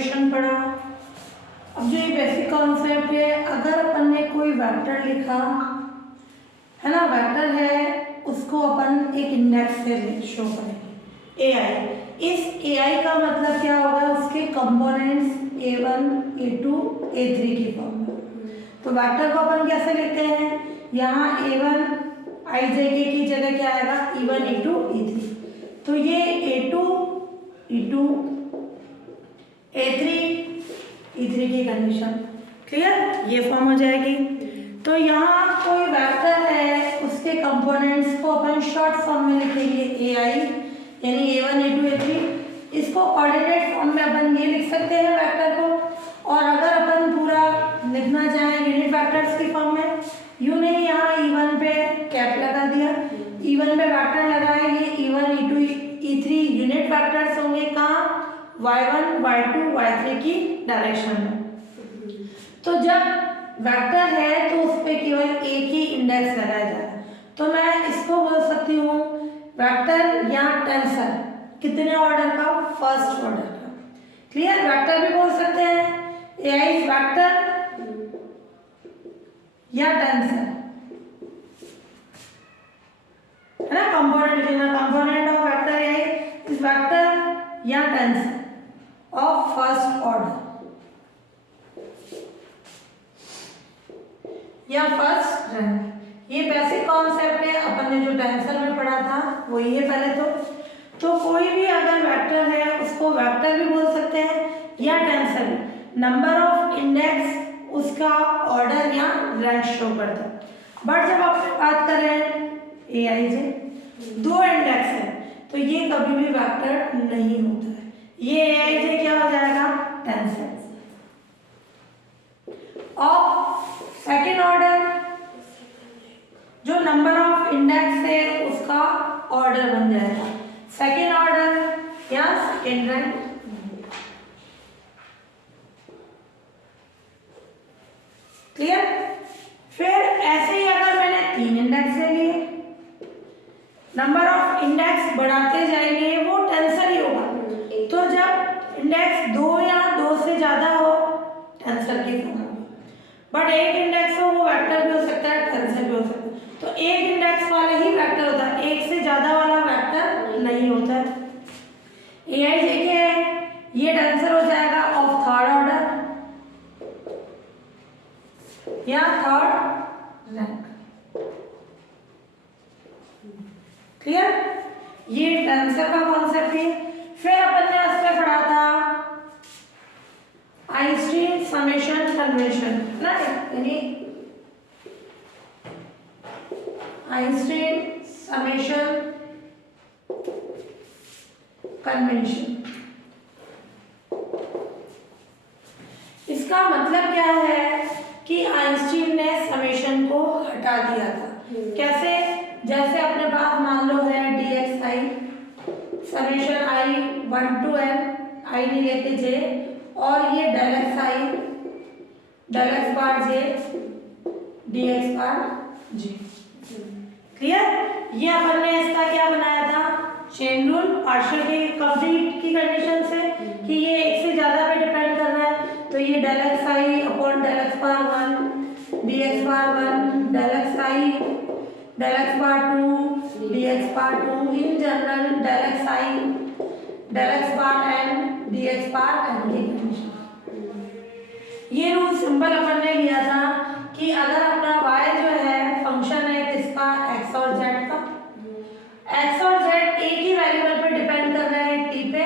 Question पढ़ा। अब जो ये बेसिक कॉन्सेप्ट है, अगर अपन ने कोई वेक्टर लिखा है ना, वेक्टर है, उसको अपन एक इंडेक्स से शो करेंगे ए आई। इस ए आई का मतलब क्या होगा, उसके कंपोनेंट्स A1 A2 A3 की फॉर्म में। तो वेक्टर को अपन कैसे लिखते हैं, यहाँ A1 IJK की जगह क्या आएगा, E1 E2 E3। तो ये A2 E2 A3 E3 की कंडीशन क्लियर, ये फॉर्म हो जाएगी। तो यहाँ कोई वेक्टर है, उसके कंपोनेंट्स को अपन शॉर्ट फॉर्म में लिखेंगे ए आई, यानी A1 A2 A3। इसको कोऑर्डिनेट फॉर्म में अपन ये लिख सकते हैं वेक्टर को। और अगर अपन पूरा लिखना चाहें यूनिट वेक्टर्स की फॉर्म में, यूँ नहीं, यहाँ E1 पे कैप लगा दिया, E1 पे वेक्टर लगाएंगे, E1 E2 E3 unit vectors होंगे कहाँ, Y1 Y2 Y3 की डायरेक्शन में। तो जब वेक्टर है तो उस पर केवल एक ही इंडेक्स लगाया जाता है। तो मैं इसको बोल सकती हूँ वेक्टर या टेंसर, कितने ऑर्डर का, फर्स्ट ऑर्डर का। क्लियर, वेक्टर भी बोल सकते हैं ए आई वेक्टर या टेंसर, है ना, कंपोनेंट लेना, component of vector A I is vector या टेंसर ऑफ फर्स्ट ऑर्डर या फर्स्ट रैंक। ये बेसिक कॉन्सेप्ट है, अपन ने जो टेंसर में पढ़ा था वही है पहले। तो कोई भी अगर वेक्टर है उसको वेक्टर भी बोल सकते हैं या टेंसर भी। नंबर ऑफ इंडेक्स उसका ऑर्डर या रैंक शो करता है। बट जब आप बात करें ए आई से, दो इंडेक्स है तो ये कभी भी वेक्टर नहीं होता है, ये ए आई से क्या हो जाएगा, टेंसर। और सेकेंड ऑर्डर जो नंबर ऑफ इंडेक्स है उसका ऑर्डर बन जाएगा सेकेंड ऑर्डर या सेकेंड रैंक। क्लियर। फिर ऐसे ही अगर मैंने 3 इंडेक्स ले लिए, नंबर ऑफ इंडेक्स बढ़ाते जाएंगे, वो टेंसर ही होगा। तो जब इंडेक्स 2 या 2 से ज्यादा हो, टेंसर की फॉर्म। बट एक इंडेक्स हो, वो वेक्टर भी हो सकता है, टेंसर भी हो सकता है। तो एक इंडेक्स वाला ही वेक्टर होता है, एक से ज्यादा वाला वेक्टर नहीं होता है। ए आई देखिए, ये टेंसर हो जाएगा ऑफ थर्ड ऑर्डर या थर्ड रैंक। क्लियर, ये टेंसर का कॉन्सेप्ट है। फिर अपन ने उसमें पढ़ा था आइंस्टीन समेशन कन्वेंशन ना, यानी आइंस्टीन समेशन कन्वेंशन। इसका मतलब क्या है कि आइंस्टीन ने समेशन को हटा दिया था। कैसे, जैसे अपने पास मान लो है dxi summation i 1 to n, i नहीं लेते j, और ये डेल एक्स बार जे डी एक्स बार जी। क्लियर, ये अपन ने इसका क्या बनाया था, चेन रूल, पार्शियल के कंप्लीट की कंडीशन से कि ये एक से ज्यादा पे डिपेंड कर रहा है। तो ये del x i upon del x bar 1 d x bar 1 del x i del x bar 2 d x bar 2 in general del x i del x bar n d x bar n की condition. ये rule simple अपन ने लिया था कि अगर अपना y जो है फंक्शन है किसका, x और z का, x और z एक ही वेरिएबल पे डिपेंड कर रहा है t पे,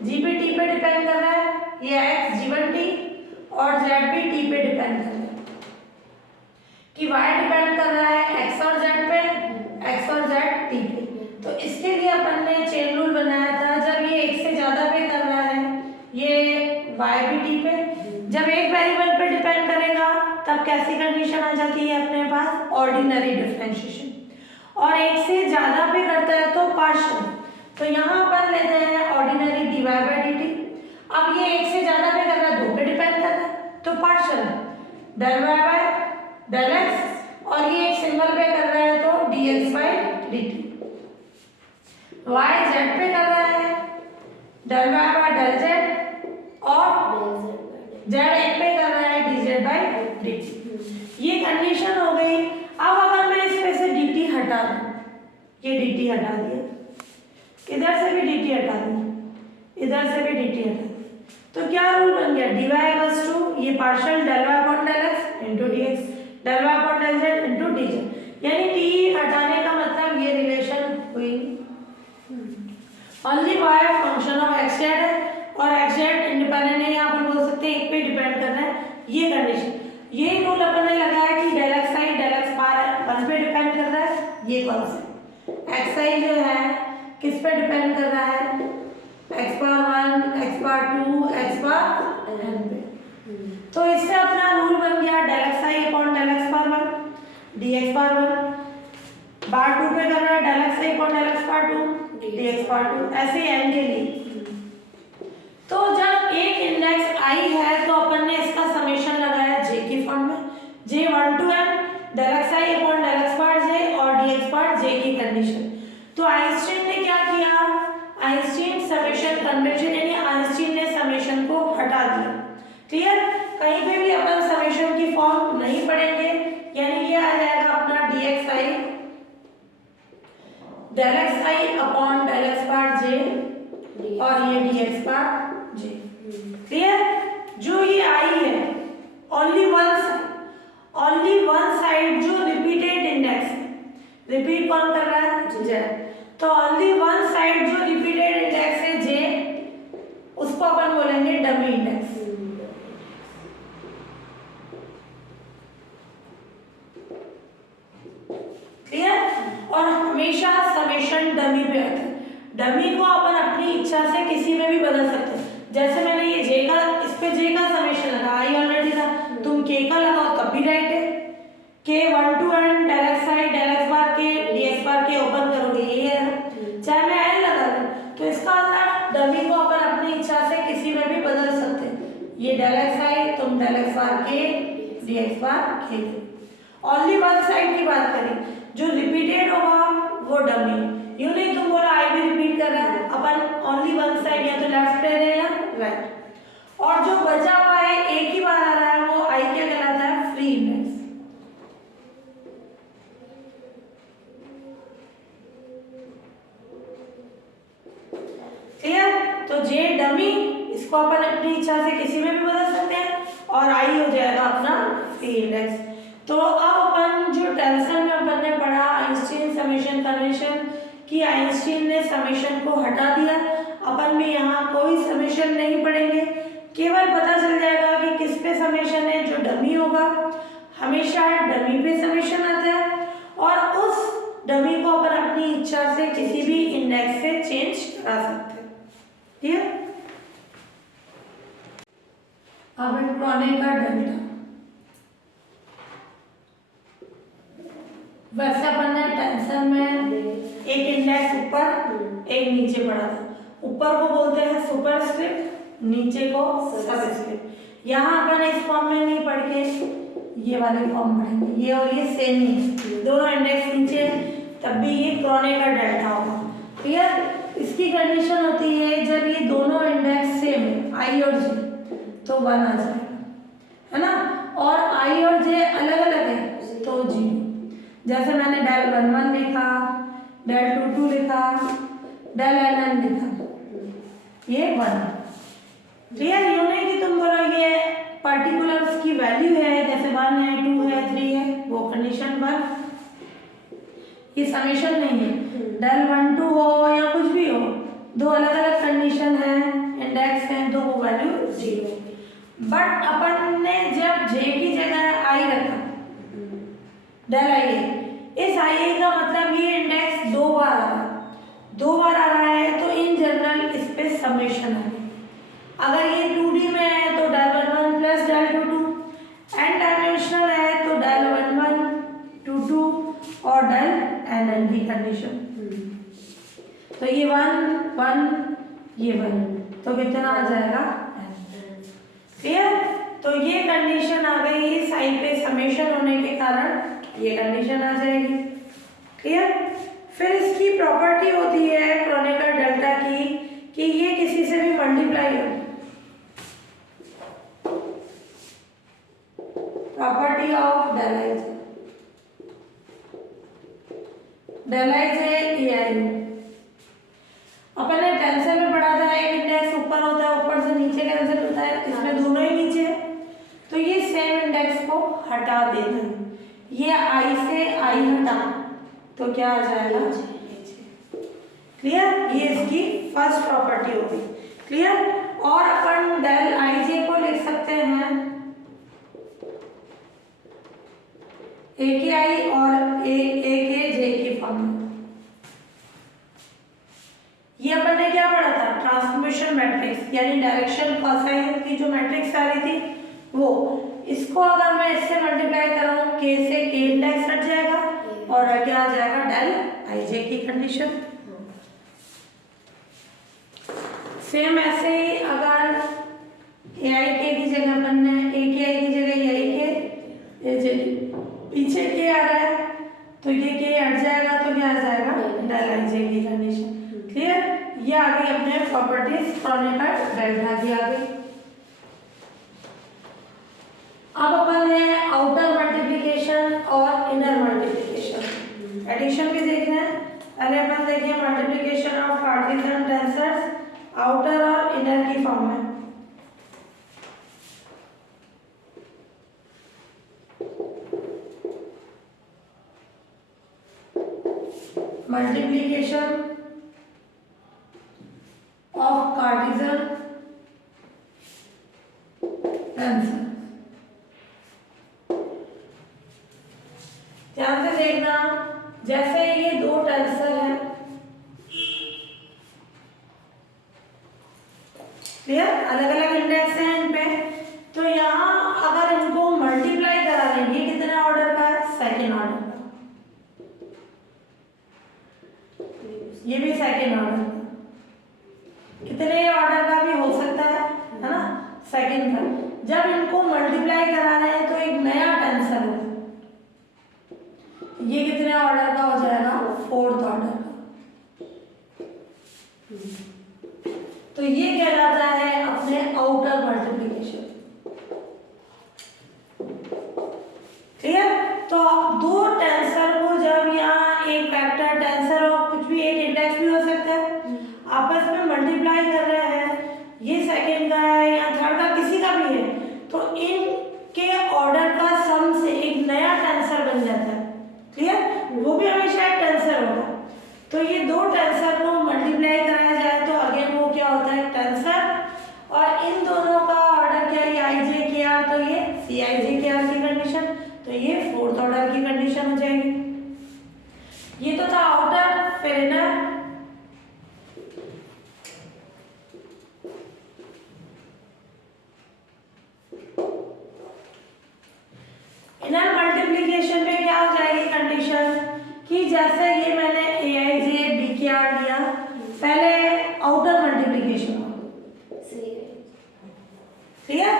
g भी t पे डिपेंड कर रहा है, ये x g1 t और z भी t पे डिपेंड कर रहा है कि y डिपेंड कर रहा है x और z पे, x और z t पे। तो इसके लिए अपन ने चेन रूल बनाया था, जब ये एक से ज्यादा पे कर रहा है, ये y भी t पे, जब एक वेरिएबल पे डिपेंड करेगा तब कैसी कंडीशन आ जाती है अपने पास, ऑर्डिनरी डिफरेंशिएशन। और एक से ज्यादा पे करता है तो पार्शियल। तो यहाँ अपन लेते हैं ऑर्डिनरी dy बाय dt। अब ये एक से ज्यादा पे कर रहा है, 2 पे डिपेंड कर रहा है तो partial del y by del x, और ये एक सिंगल पे कर रहा है तो dx by dt। y z पे कर रहा है del y by del z और जेड एक पे कर रहा है dz बाई dt, ये कंडीशन हो गई। अब अगर मैं इसमें से dt हटा दूं, ये dt हटा दिया, इधर से भी dt हटा दिया, इधर से भी dt हटा दिया, तो क्या रूल बन गया, dy इक्वल्स टू ये partial del y upon del x into dx, del y upon del z into dz, यानी t हटाने का मतलब ये रिलेशन हुई। Only y function of x z है और x z इंडिपेंडेंट है, यहाँ पर बोल सकते हैं एक पे डिपेंड कर रहा है, ये कंडीशन, यही रूल अपन ने लगाया कि del x i del x bar 1 पे डिपेंड कर रहा है, ये कौन सा x i जो है किस पे डिपेंड कर रहा है, x bar 1 x bar 2 x बार n पे, तो इससे अपना रूल बन गया del x i upon del x bar 1 dx bar 1 bar 2 पे कर रहा है del x i upon del x bar 2 dx bar 2, ऐसे n के लिए। तो जब एक इंडेक्स i है तो अपन ने इसका समेशन लगाया j की फॉर्म में, j1 to n del x i upon del x bar j और dx बार j की कंडीशन। तो आइंस्टीन ने क्या किया, आइंस्टीन समेशन कन्वेंशन यानी आइंस्टीन ने समेशन को हटा दिया। क्लियर, कहीं पे भी अपन समेशन की फॉर्म नहीं पढ़ेंगे, यानी ये आ जाएगा अपना dxi del xi upon del x bar j और ये dx बार j। क्लियर, जो ये i है ओनली वन साइड जो रिपीटेड इंडेक्स है, रिपीट कौन कर रहा है, z, तो ओनली वन साइड जो रिपीटेड इंडेक्स है j, उसको अपन बोलेंगे डमी इंडेक्स। क्लियर, और हमेशा समेशन डमी पे आता है, डमी को अपन अपनी इच्छा से किसी में भी बदल सकते हैं, जैसे मैंने ये j का, इस पे j का समेशन लगा, i ऑलरेडी था, तुम k का लगाओ तब भी राइट है, k1 to n del x i del x bar k dx bar k open करोगे ये है, चाहे मैं n लगा दूं तो इसका मतलब डमी को अपन अपनी इच्छा से किसी में भी बदल सकते हैं, ये डेल x i तुम del x bar k dx bar k, only one side की बात करें, जो रिपीटेड होगा वो डमी, यूं नहीं तुम बोलो i भी रिपीट कर रहा है, अपन ओनली वन साइड या तो लेफ्ट ले रहे हैं या राइट, और जो बचा हुआ है एक ही बार आ रहा है वो i क्या कहलाता है, फ्री इंडेक्स। क्लियर, तो j डमी, इसको अपन अपनी इच्छा से किसी में भी बदल सकते हैं, और i हो जाएगा अपना फ्री इंडेक्स। तो अब अपन जो टेंशन में अपन ने पढ़ा आइंस्टीन समेशन कन्वेंशन कि आइंस्टीन ने समेशन को हटा दिया, अपन भी यहाँ कोई समेशन नहीं पढ़ेंगे, केवल पता चल जाएगा कि किस पे समेशन है, जो डमी होगा हमेशा डमी पे समेशन आता है, और उस डमी को अपन अपनी इच्छा से किसी भी इंडेक्स से चेंज करा सकते हैं। ठीक है, अब क्रोनेकर डेल्टा, वैसे अपन ने टेंशन में एक इंडेक्स ऊपर एक नीचे पढ़ा था, ऊपर को बोलते हैं सुपरस्क्रिप्ट, नीचे को सबस्क्रिप्ट। यहाँ अपन इस फॉर्म में नहीं पढ़ के ये वाले फॉर्म पढ़ेंगे, ये और ये सेम ही, दोनों इंडेक्स नीचे तब भी ये क्रोनेकर डेल्टा होगा। क्लियर, इसकी कंडीशन होती है जब ये दोनों इंडेक्स सेम है i और j तो 1 आ जाएगा, है ना, और i और j अलग अलग है तो 0, जैसे मैंने डेल 1 1 लिखा, डेल 2 2 लिखा, डेल n n लिखा, ये 1। क्लियर, यूं नहीं कि तुम बोलो ये पर्टिकुलर्स की वैल्यू है, जैसे 1 है 2 है 3 है, वो कंडीशन 1, ये समेशन नहीं है, डेल 1 2 हो या कुछ भी हो, दो अलग अलग कंडीशन है, इंडेक्स है, तो वो वैल्यू 0। बट अपन ने जब j की जगह i रखा, डेल i है, इस i का मतलब ये इंडेक्स दो बार आ रहा है, तो इन जनरल इस पे समेशन है। अगर ये 2D में है तो del 1 1 plus del 2 2, n dimensional है तो डेल 1 1 2 2 और डेल n n की कंडीशन, तो ये 1 1 ये 1, तो कितना आ जाएगा n। क्लियर, तो ये कंडीशन आ गई, इस i पे समेशन होने के कारण ये कंडीशन आ जाएगी। क्लियर, फिर इसकी प्रॉपर्टी होती है क्रोनेकर डेल्टा की कि ये किसी से भी मल्टीप्लाई हो, property of del i j, del i j a i. अपन ने टेंसर में पढ़ा था एक इंडेक्स ऊपर होता है, ऊपर से नीचे कैंसिल होता है, इसमें दोनों ही नीचे है, तो ये सेम इंडेक्स को हटा देना है। ये आई से आई हटा तो क्या आ जाएगा, क्लियर। ये इसकी फर्स्ट प्रॉपर्टी होगी, क्लियर। और अपन डेल आई जे को लिख सकते हैं ए के आई और ए के जे की फॉर्म में। ये अपन ने क्या पढ़ा था, ट्रांसफॉर्मेशन मैट्रिक्स, यानी डायरेक्शन कोसाइन की जो मैट्रिक्स आ रही थी वो। इसको अगर मैं इससे मल्टीप्लाई कराऊं, के से के इंडेक्स हट जाएगा और क्या आ जाएगा, डेल आई जे की कंडीशन। सेम ऐसे ही अगर ए आई के की जगह अपन ने ए के आई की जगह ए आई के, ए जे पीछे के आ रहा है तो ये के हट जाएगा तो क्या आ जाएगा, डेल आई जे की कंडीशन, क्लियर। ये आ गई अपने प्रॉपर्टीज क्रोनेकर डेल्टा की आ गई। अब अपन ने आउटर मल्टीप्लिकेशन और इनर मल्टीप्लिकेशन, एडिशन भी देखना है। पहले अपन देखिए multiplication of Cartesian tensors outer और इनर की फॉर्म में। मल्टीप्लिकेशन ऑफ कार्टेशियन टेंसर, ध्यान से देखना, जैसे ये दो टेंसर है, क्लियर, अलग अलग इंडेक्स हैं इन पे, तो यहाँ अगर इनको मल्टीप्लाई करा देंगे, कितने ऑर्डर का है, सेकेंड ऑर्डर का, ये भी सेकेंड ऑर्डर का, कितने ऑर्डर का भी हो सकता है ना, सेकेंड का। जब इनको मल्टीप्लाई करा रहे हैं तो एक नया टेंसर होगा, ये कितने ऑर्डर का हो जाएगा, फोर्थ ऑर्डर का। तो ये कहलाता है अपने आउटर मल्टीप्लिकेशन, क्लियर। तो दो टेंसर को जब यहाँ एक वेक्टर टेंसर और कुछ भी एक इंडेक्स भी हो सकता है, आपस में मल्टीप्लाई कर रहे हैं, ये सेकेंड का है या थर्ड का, किसी का भी है, तो इनके ऑर्डर का सम से एक नया टेंसर बन जाता है, क्लियर। वो भी हमेशा एक टेंसर होगा। तो ये दो टेंसर को मल्टीप्लाई कराया जाए तो अगेन वो क्या होता है, टेंसर, और इन दोनों का ऑर्डर क्या है, आई जे के आर, तो ये सी आई जे के आर की कंडीशन, तो ये फोर्थ ऑर्डर की कंडीशन हो जाएगी। ये तो था आउटर, फिर इनर। इनर मल्टीप्लिकेशन में क्या हो जाएगी कंडीशन कि जैसे ये मैंने ए आई जे बी के आर लिया, पहले आउटर मल्टीप्लिकेशन हो, क्लियर।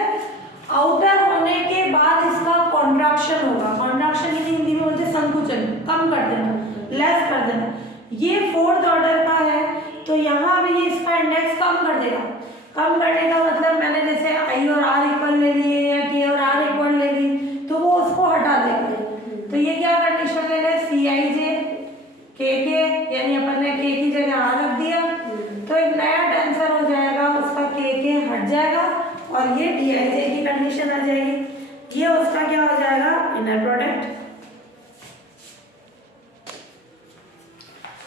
आउटर होने के बाद इसका कॉन्ट्रैक्शन होगा, कॉन्ट्रैक्शन हिंदी में बोलते हैं संकुचन, कम कर देना, लेस कर देना। ये फोर्थ ऑर्डर का है तो यहाँ भी इसका इंडेक्स कम कर देगा। कम करने का मतलब मैंने जैसे आई और आर इक्वल ले लिए या के और आर इक्वल ले ली, तो वो उसको हटा देगा। तो ये क्या कंडीशन ले रहे, सी आई जे के, यानी अपन ने के की जगह आर रख दिया, तो एक नया टेंसर हो जाएगा, उसका के हट जाएगा और ये डी आई जे की कंडीशन आ जाएगी। ये उसका क्या हो जाएगा, इनर प्रोडक्ट।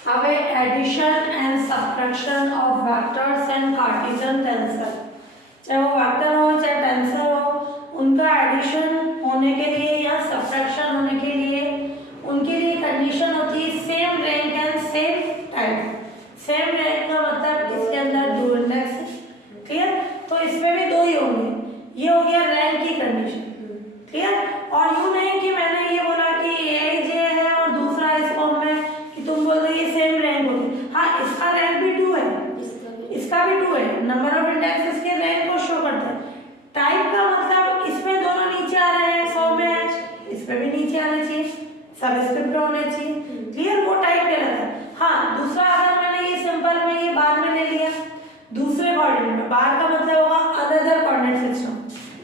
अब addition and subtraction of vectors and cartesian tensor, चाहे वो वेक्टर हो चाहे टेंसर हो, उनका एडिशन होने के लिए या सब्ट्रैक्शन होने के लिए उनके लिए कंडीशन होती है same rank and same type. Same rank का मतलब इसके अंदर दो इंडेक्स है, क्लियर। तो इसमें भी दो ही होंगे, ये हो गया रैंक की कंडीशन, क्लियर। और यूं नहीं कि मैंने ये बोला कि ए आई जे है और दूसरा इस फॉर्म में कि तुम बोल दो ये सेम रैंक होगी। हाँ, इसका रैंक भी 2 है, इसका भी 2 है, नंबर ऑफ इंडेक्स इसके रैंक को शो करता है। टाइप का मतलब इसमें दोनों नीचे आ रहे हैं, 100 में है, इसमें भी नीचे आना चाहिए, सबस्क्रिप्ट होना चाहिए, क्लियर। वो टाइप कहलाता है। हाँ, दूसरा अगर मैंने ये सिंपल में ये बार में ले लिया दूसरे कोऑर्डिनेट में, बार का मतलब होगा अनदर कोऑर्डिनेट सिस्टम,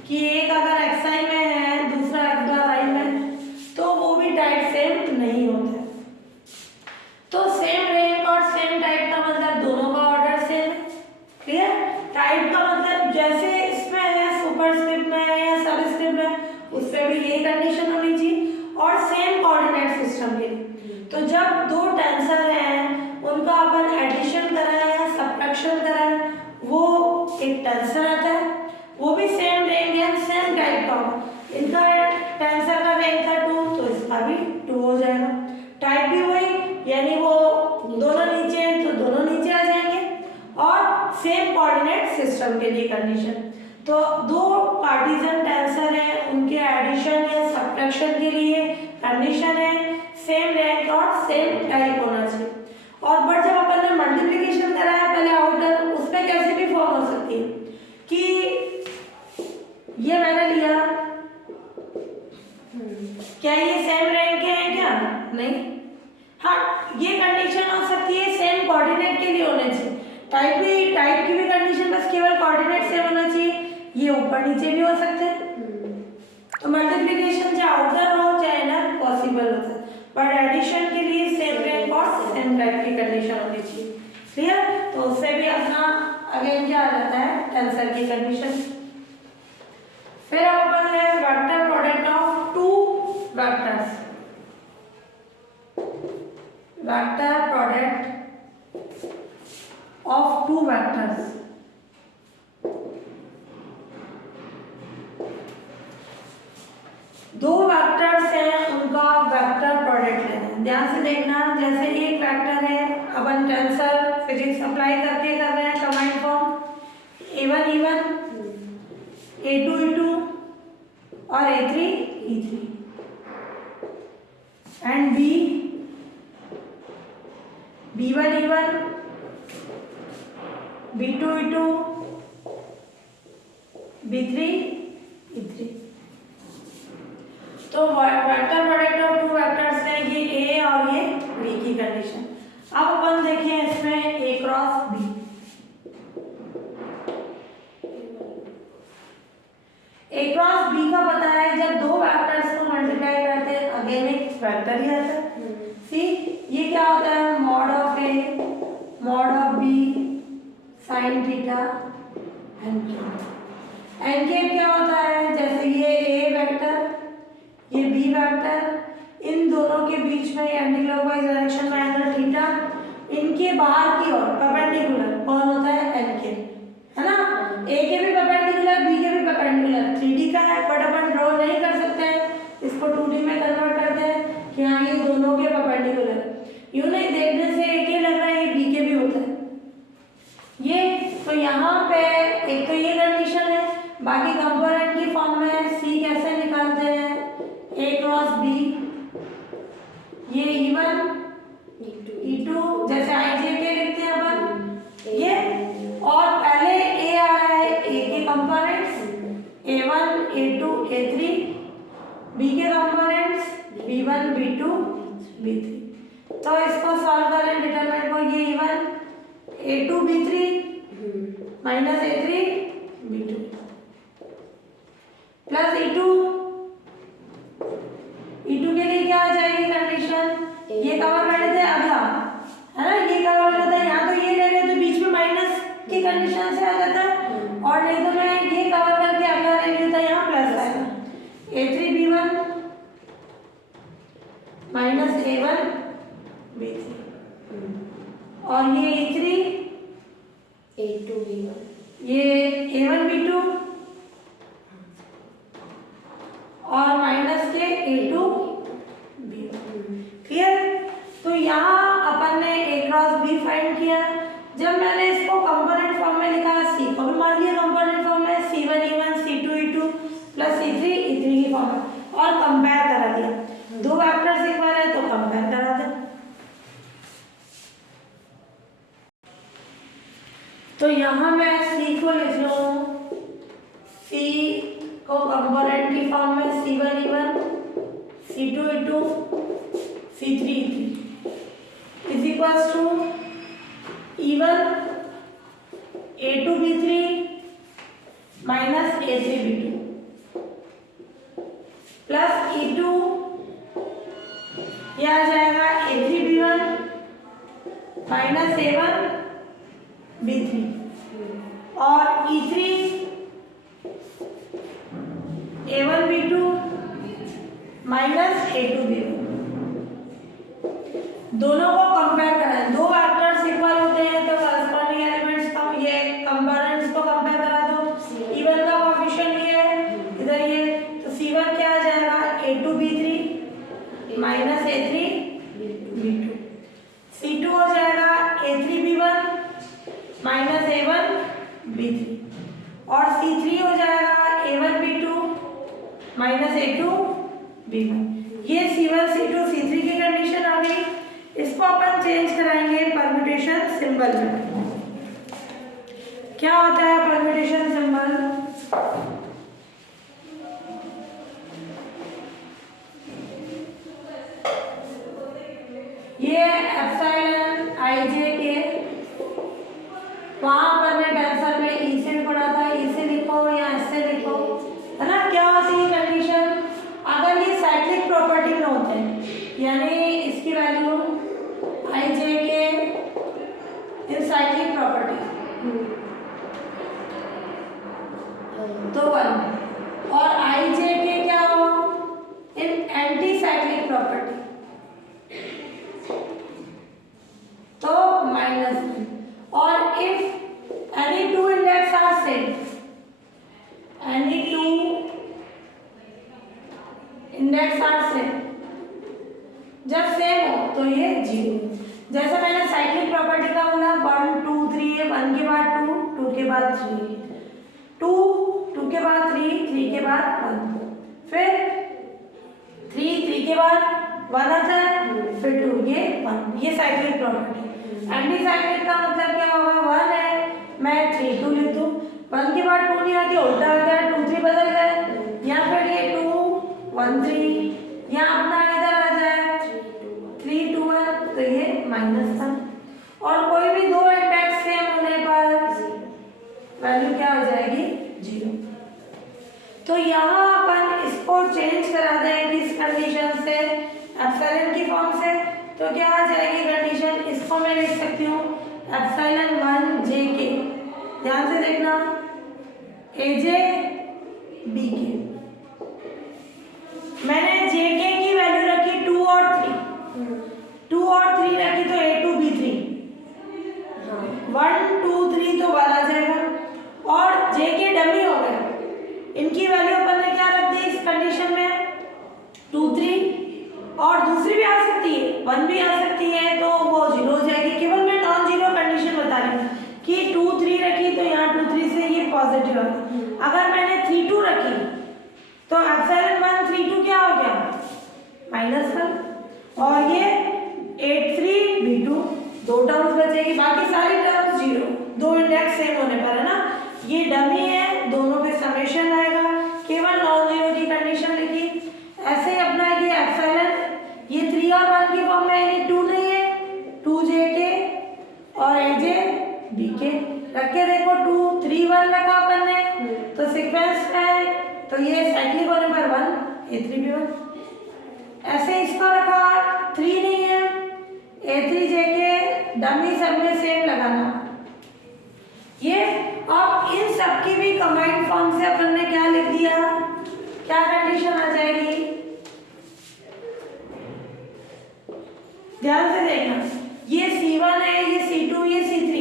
कि एक अगर xi में है दूसरा कंडीशन होनी चाहिए और सेम कोऑर्डिनेट सिस्टम के लिए। तो जब दो टेंसर हैं उनका अपन एडिशन कराएं या सब्ट्रैक्शन कराएं, वो एक टेंसर आता है, वो भी सेम रेंज है, सेम टाइप का होगा। इनका टेंसर का रेंज था 2, तो इसका भी 2 हो जाएगा। टाइप भी वही, यानी वो दोनों नीचे हैं तो दोनों नीचे आ जाएंगे, और सेम कोऑर्डिनेट सिस्टम के लिए कंडीशन। तो दो कार्टेशियन टेंसर हैं, उनके एडिशन या सब्ट्रैक्शन के लिए कंडीशन है सेम रैंक और सेम टाइप होना चाहिए। और बट जब अपन ने मल्टीप्लिकेशन कराया पहले आउटर, उसमें कैसे भी फॉर्म हो सकती है कि ये मैंने लिया, क्या ये सेम रैंक के हैं क्या? नहीं। हाँ, ये कंडीशन हो सकती है सेम कोऑर्डिनेट के लिए होने चाहिए। टाइप की भी कंडीशन बस केवल कोऑर्डिनेट सेम होना चाहिए, ये ऊपर नीचे भी हो सकते हैं। तो मल्टीप्लिकेशन चाहे आउटर हो चाहे इनर पॉसिबल होता है, बट एडिशन के लिए सेम रैंक और सेम टाइप की कंडीशन होनी चाहिए। क्लियर? तो उससे भी अपना अगेन क्या आ जाता है, टेंसर की कंडीशन। फिर अब अपन ले vector product of two vectors. Vector product of two vectors. दो वेक्टर्स हैं, उनका वेक्टर प्रोडक्ट लेना है। ध्यान से देखना, जैसे एक वेक्टर है, अपन टेंसर फिजिक्स अप्लाई करके कर रहे हैं combined form, A1 E1, A2 E2 और A3 E3, and B1 E1, B2 E2, B3 E3। तो vector product of two vectors है ये A और ये B की कंडीशन। अब अपन देखें इसमें A cross B। A cross B का पता है, जब दो वेक्टर्स को मल्टीप्लाई करते हैं अगेन एक वेक्टर ही आता है। सी ये क्या होता है, mod of A mod of B sine theta n क्या होता है, जैसे ये A वेक्टर ये B वेक्टर, इन दोनों के बीच में एंटीक्लॉकवाइज डायरेक्शन में एंगल थीटा, इनके बाहर की ओर परपेंडिकुलर कौन होता है, एन के, है ना। A के भी परपेंडिकुलर, B के भी परपेंडिकुलर। 3D का है बट अपन ड्रॉ नहीं कर सकते हैं, इसको 2D में कन्वर्ट करते हैं कि हाँ ये दोनों के परपेंडिकुलर। यूं नहीं देखने से A के लग रहा है ये B के भी होता है ये। तो यहाँ पे एक तो ये कंडीशन है, बाकी कंपोनेंट की फॉर्म में C कैसे निकालते हैं, A क्रॉस B, ये E1 E2 जैसे IJK लिखते हैं अपन ये, और पहले A आ रहा है, A के components A1 A2 A3, B के कंपोनेंट्स B1 B2 B3। तो इसको सॉल्व करें डिटरमिनेंट को, ये E1 A2 B3 minus A3 B2 plus E2 के लिए क्या आ जाएगी कंडीशन, ये कवर कर लेते हैं अगला, है ना, ये कवर कर लेते हैं। यहाँ तो ये ले रहे तो बीच में माइनस की कंडीशन से आ जाता है, और नहीं तो मैं ये कवर करके अगला ले लेता, यहाँ प्लस आएगा A3 B1 minus A1 B3, और ये A3 A2 B1, ये A1 B2 और माइनस के A2 B1। क्लियर? तो यहाँ अपन ने A क्रॉस B फाइंड किया। जब मैंने इसको कंपोनेंट फॉर्म में लिखा, C को भी मान लिया कंपोनेंट फॉर्म में, C1 E1 C2 E2 plus C3 E3 की फॉर्म में, और कंपेयर करा दिया। दो वेक्टर्स एक बार है तो कंपेयर करा दे। तो यहाँ मैं C को लिख लूँ, C को कंपोनेंट की फॉर्म में C1 E1 C2 E2 C3 E3 is equals to E1 A2 B3 minus A3 B2 plus E2 यह आ जाएगा A3 B1 minus A1 B3 और E3 A1 B2 minus A2B1। दोनों को कंपेयर कराएं, दो वेक्टर्स इक्वल होते हैं तो करस्पॉन्डिंग एलिमेंट्स का ये कंपोनेंट्स को कंपेयर करा दो। E1 का कोएफिशिएंट ये है, इधर ये, तो C1 क्या आ जाएगा A2B3 माइनस A3B2। C2 हो जाएगा A3B1 माइनस A1B3 और C3 हो जाएगा A1B2 माइनस A2B1। ये C1 C2 C3 की कंडीशन आ गई। इसको अपन चेंज कराएंगे परम्यूटेशन सिंबल में। क्या होता है परम्यूटेशन सिंबल? ये एप्सिलॉन IJ के वहां पर ने टेंसर में ई से पढ़ा था, ई से लिखो या एस से लिखो, है ना। क्या होती है कंडीशन? अगर ये साइक्लिक प्रॉपर्टी में होते हैं, यानी इसकी वैल्यू IJ के इन साइक्लिक प्रॉपर्टी तो 1 और IJ के क्या हो इन एंटी साइक्लिक प्रॉपर्टी तो -1। और if any two index are same, any two index are same, जब सेम हो तो ये 0। जैसे मैंने साइक्लिक प्रॉपर्टी का बोला 1 2 3 है, 1 के बाद 2 2 के बाद 3 2 2 के बाद 3 3 के बाद 1 फिर 3 3 के बाद 1 आता है फिर 2 ये 1, ये साइक्लिक प्रॉपर्टी। एंटी साइक्लिक का मतलब क्या होगा? 1 है मैं 3 2 लिख दूं, 1 के बाद 2 नहीं आती, उल्टा आ गया 2 3 बदल गए, या फिर ये 2 1 3 या अपना इधर आ जाए 3 2 1 तो ये -1। और कोई भी दो इंडेक्स सेम होने पर वैल्यू क्या हो जाएगी? 0। तो यहाँ अपन इसको चेंज करा दें किस कंडीशन से? एप्सिलॉन की फॉर्म से। तो क्या आ जाएगी कंडीशन? इसको मैं लिख सकती हूँ एप्सिलॉन 1 JK, ध्यान से देखना, AJ BK। मैंने JK की वैल्यू रखी 2 और 3 रखी तो A2B3 1 2 3 तो 1 आ जाएगा। और JK डमी हो गया, इनकी वैल्यू अपन ने क्या रख दी इस कंडीशन में 2 3, और दूसरी भी आ सकती है 1 भी आ सकती है तो वो 0 हो जाएगी। केवल मैं नॉन जीरो कंडीशन बता रही हूँ कि 2 3 रखी तो यहाँ 2 3 से ये पॉजिटिव है। अगर मैंने 3 2 रखी तो एप्सिलॉन 1 3 2 क्या हो गया? -1 और ये 8 3 B2 दो टर्म्स बचेगी, बाकी सारी टर्म्स 0, दो इंडेक्स सेम होने पर, है ना। ये डमी है, दोनों पे समेशन आएगा, केवल नॉन जीरो की कंडीशन लिखी। ऐसे ही अपना ये एप्सिलॉन ये 3 और 1 की फॉर्म में, ये 2 नहीं है 2 JK और AJ BK रख के देखो 2 3 1 रखा अपन ने तो सीक्वेंस है, तो ये साइक्लिक होने पर 1 A3B1। ऐसे इसको रखा 3 नहीं है A3 JK डमी सब में सेम लगाना। ये अब इन सब की भी कंबाइंड फॉर्म से अपन ने क्या लिख दिया? क्या कंडीशन आ जाएगी? ध्यान से देखना, ये C1 है, ये C2, ये C3,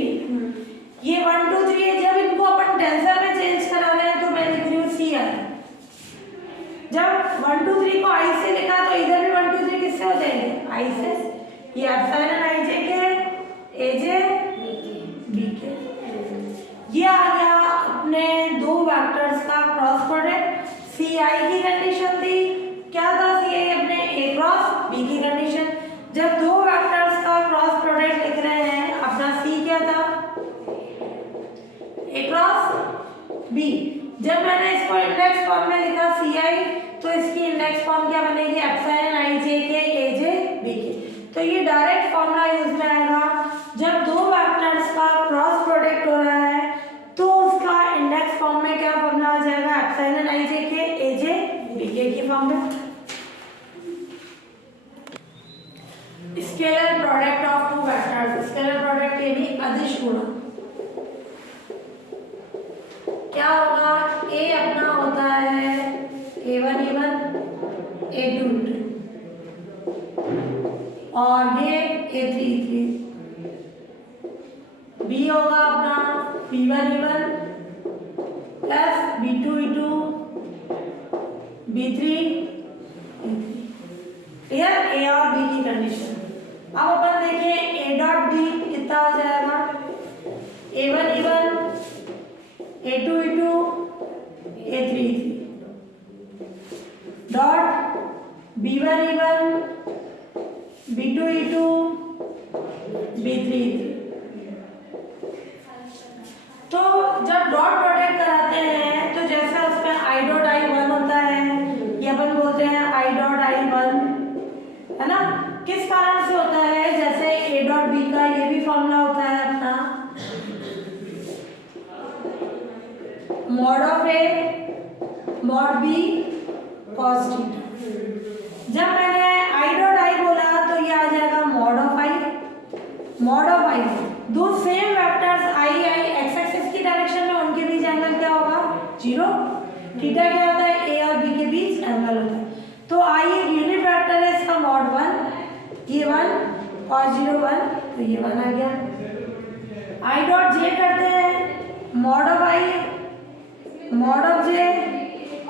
ये 1 2 3 है। जब इनको अपन टेंसर में चेंज करा रहे हैं तो मैं लिख रही हूँ CI। जब 1 2 3 को I से लिखा तो इधर भी 1 2 3 किससे हो जाएंगे? I से। ये एप्सिलॉन IJ के AJ BK, ये आ गया अपने दो वेक्टर्स का क्रॉस प्रोडक्ट। CI की कंडीशन थी, क्या था CI अपने A क्रॉस B की कंडीशन। जब दो वेक्टर्स का क्रॉस प्रोडक्ट लिख रहे हैं, अपना C क्या था? A cross B। जब मैंने इसको इंडेक्स फॉर्म में लिखा CI तो इसकी इंडेक्स फॉर्म क्या बनेगी? एप्सिलॉन IJ के AJ BK। तो ये डायरेक्ट फॉर्मूला यूज में आएगा जब दो वेक्टर्स का क्रॉस प्रोडक्ट हो रहा है तो उसका इंडेक्स फॉर्म में क्या फॉर्मूला आ जाएगा? एप्सिलॉन IJ के AJ BK की फॉर्म में। Scalar product of two vectors, scalar product यानी अदिश गुणा। क्या होगा? A अपना होता है A1 A1 A2 और ये A3 B होगा अपना B1 E1 plus B2 E2 B3 E3। Clear? A और B की कंडीशन। अब अपन देखें A डॉट B कितना हो जाएगा, A1 E1 A2 E2 A3 E3 dot B1 E1 B2 E2 B3 E3। तो जब डॉट प्रोडक्ट कराते हैं तो जैसा उसमें I डॉट I1 होता है, ये अपन बोलते हैं I डॉट I1, है ना। किस कारण से होता है, जैसे A डॉट B का ये भी फॉर्मूला होता है अपना mod of A mod B cos theta. जब मैंने I डॉट I बोला तो ये आ जाएगा मॉड ऑफ I। दो same vectors I x axis की डायरेक्शन में, उनके बीच एंगल क्या होगा, 0। थीटा क्या होता है, A और B के बीच एंगल होता है। तो I एक यूनिट वेक्टर है, इसका मॉड 1, ये 1 cos 0 1, तो ये 1 आ गया। I डॉट J करते हैं mod of I mod of J,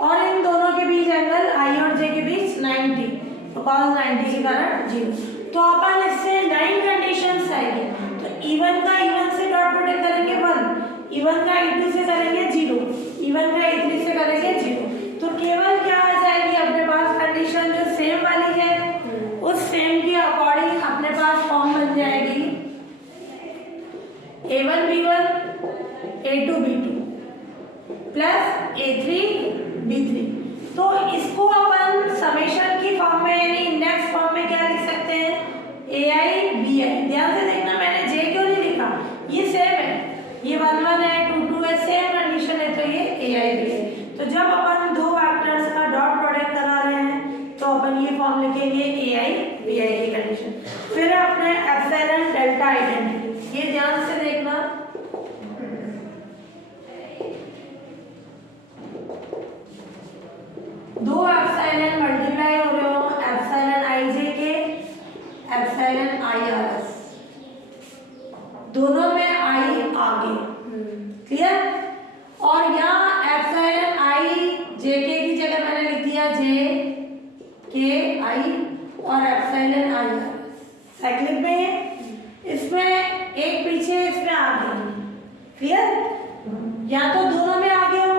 और इन दोनों के बीच एंगल I और J के बीच 90, तो cos 90 के कारण 0। तो अपन इससे 9 कंडीशंस आएंगे। तो E1 का E1 से डॉट प्रोडक्ट करेंगे 1, E1 का E2 से करेंगे 0, E1 का E3 से करेंगे 0। तो केवल क्या आ जाएगी अपने पास कंडीशन जो सेम वाली है, उस सेम के अकॉर्डिंग अपने पास फॉर्म बन जाएगी A1 B1 A2 B2 plus A3 B3। तो इसको अपन समेशन की फॉर्म में यानी इंडेक्स फॉर्म में क्या लिख सकते हैं, AI BI। ध्यान से देखना, मैंने J क्यों नहीं लिखा, ये सेम है, ये 1 1 है 2 2 है, सेम कंडीशन है, तो ये AI BI। तो जब अपन दो वेक्टर्स का डॉट प्रोडक्ट करा रहे हैं तो अपन ये फॉर्म लिखेंगे AI BI की कंडीशन। फिर अपने एप्सिलॉन डेल्टा आइडेंटिटी, ये ध्यान से देखना, दो एप्सिलॉन मल्टीप्लाई हो रहे हो, एप्सिलॉन IJ के एप्सिलॉन IRS, दोनों में I आगे, क्लियर। और यहाँ एप्सिलॉन IJK की जगह मैंने लिख दिया JKI और एप्सिलॉन IRS साइक्लिक में है, इसमें एक पीछे इसमें आगे, क्लियर। या तो दोनों में आगे हो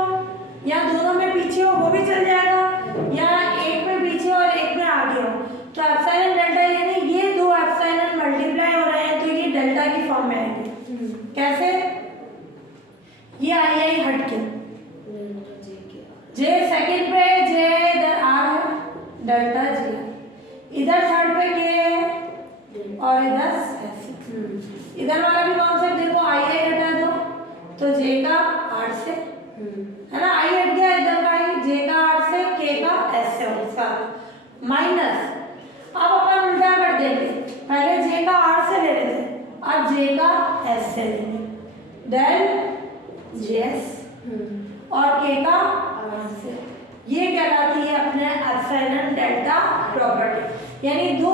या दोनों में पीछे हो, वो भी चल जाएगा, या एक में पीछे और एक में आगे हो। तो एप्सिलॉन डेल्टा यानी ये दो एप्सिलॉन मल्टीप्लाई हो रहे हैं तो ये डेल्टा की फॉर्म में आएंगे। कैसे, ये आई हट के J सेकंड पे J इधर R है, डेल्टा J इधर थर्ड पे K है और इधर S। इधर वाला भी कॉन्सेप्ट देखो, I हटा दो तो J का R से, है ना, I हट गया, इधर का I, J का R से, K का S से उसका माइनस। अब अपन उल्टा कर देंगे, पहले J का R से ले रहे थे, अब J का S से लेंगे, डेल JS और K का R से। ये कहलाती है अपने एप्सिलॉन डेल्टा प्रॉपर्टी, यानी दो